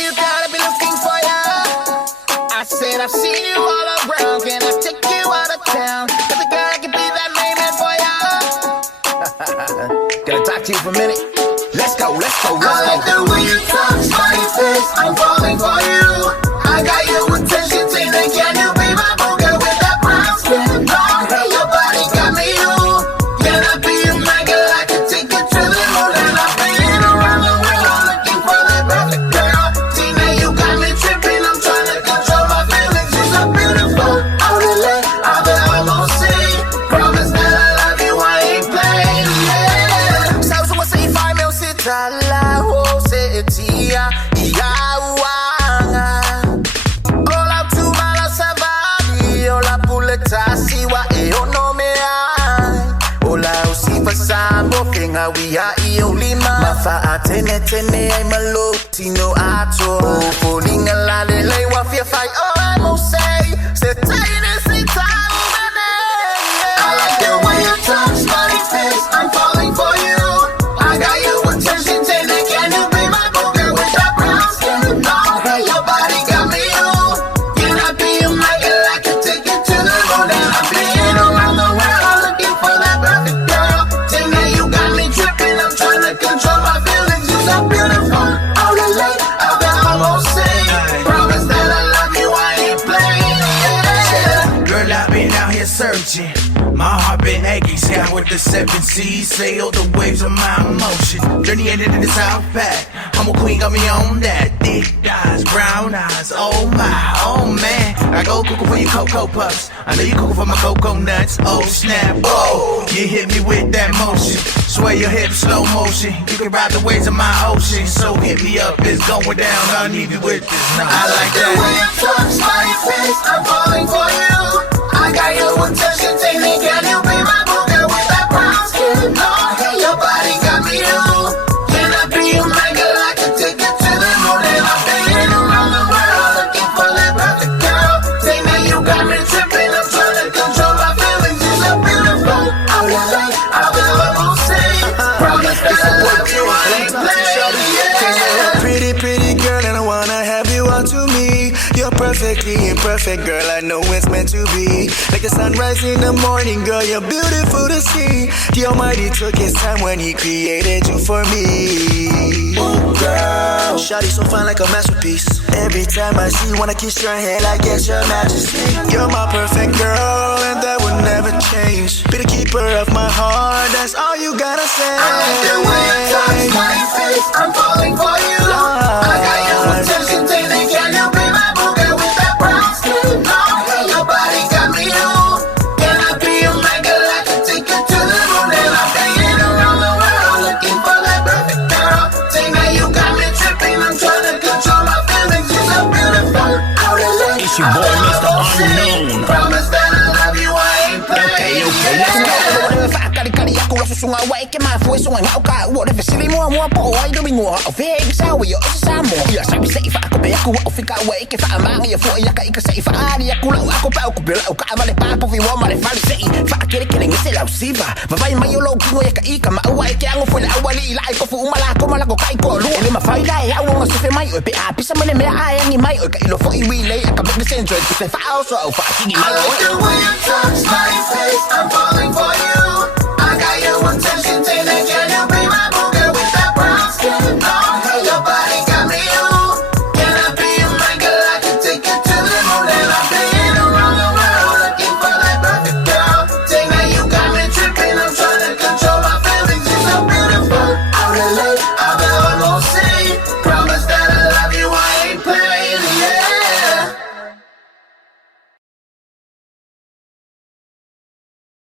you gotta be looking for ya. I said I've seen you all around. Can I take you out of town? Cause the girl can be that main man for ya. Can I talk to you for a minute? Let's go, let's go, let's go. I like the way you talk, smiley face, I'm falling for you. I got your attention, Tina, can you be my boo girl with that brown skin? Long hair, your body got me you. Can I be your man, girl? I can take you to the moon. And I've been around the world looking for that perfect girl. Tina, you got me tripping, I'm trying to control my feelings. You're so beautiful, I'll relate, I'll be almost see. Promise that I love you, I ain't playing, yeah. So what's say five mil sit la ho se tia iauanga. Ola tu mala sabadi, ola puleta siwa e onomea. Ola usifa sambo finga wia iolima. Mafa atene tene ai maloti no ato. Polinga la lele wa fia fai oh I must say. Se taine si taumane. I like the way you talk, smiley face, I'm falling for you. I got your attention, Tina, can you be my boo girl with that brown skin? Long hair, your body got me you. Can I be your man, girl? I can take you to the moon. And I've been around the world looking for that perfect girl. Tina, you got me tripping, I'm trying to control my feelings. You're so beautiful, I'll relate, I'll be almost say. Promise that I love you, I ain't playing, yeah. Girl, I've been out here searching. My heart been aching, sky with the 7 seas, sail the waves of my emotion. Journey ended in the South Pack. Humble queen got me on that. Thick eyes, brown eyes, oh my, oh man. I go cuckoo for your Cocoa Puffs. I know you cuckoo for my cocoa nuts. Oh snap, oh, you hit me with that motion. Sway your hips, slow motion. You can ride the waves of my ocean. So hit me up, it's going down. I need you with this. No, I like The way that. you talk, smiley face, I'm falling for you. I got your attention, Tina, can you be my boo girl with that brown skin? Long hair, your body got me you. Can I be your man, girl? I can take you to the moon. And I've been around the world looking for that perfect girl. Tina, you got me tripping, I'm trying to control my feelings. You're so beautiful, I'll relate, I'll be almost say. Promise that I love you, I ain't playing, yeah. Pretty, pretty girl, and I wanna have you all to me. You're perfectly imperfect, girl, I know it's meant to be. Like the sunrise in the morning, girl, you're beautiful to see. The Almighty took his time when he created you for me. Ooh, girl, shawty so fine like a masterpiece. Every time I see you, wanna kiss your hand like yes, your majesty. You're my perfect girl, and that would never change. Be the keeper of my heart, that's all you gotta say. I like the way you talk, smiley face, I'm falling for you. I got your attention, Tina, can you be my boo girl with that brown skin? Long hair, your body got me you. Can I be your man, girl? I can take you to the moon. And I've been around the world looking for that perfect girl. Tina, you got me tripping, I'm trying to control my feelings. You're so beautiful, I'll relate, It's your boy, I'll be Mr. almost say. Unknown. Promise that I love you, I ain't playing, Okay, let's go. Kari aku lasu sunga wai ke ma foi sunga ngau ka wo de fesili mo po ai do bingo o fe ke sa yo sa mo ya sa bi sei fa ko be aku o fika wai ke fa ma ya foi ya ka ika sei fa ari aku la aku pa ku be la ka vale pa po vi wo ma le fa sei fa kere kere ngi se la usiva va vai mai lo ki ya ka ika ma wai ke ango foi la wali la ko fu ma la ko kai ko lu le ma fa ila ya wo se fe mai o pe a pisa me le me a ngi mai o ka ilo foi wi le ka be se enjoy se fa also fa ki mai. I like the way you talk, smiley face, I'm falling for you.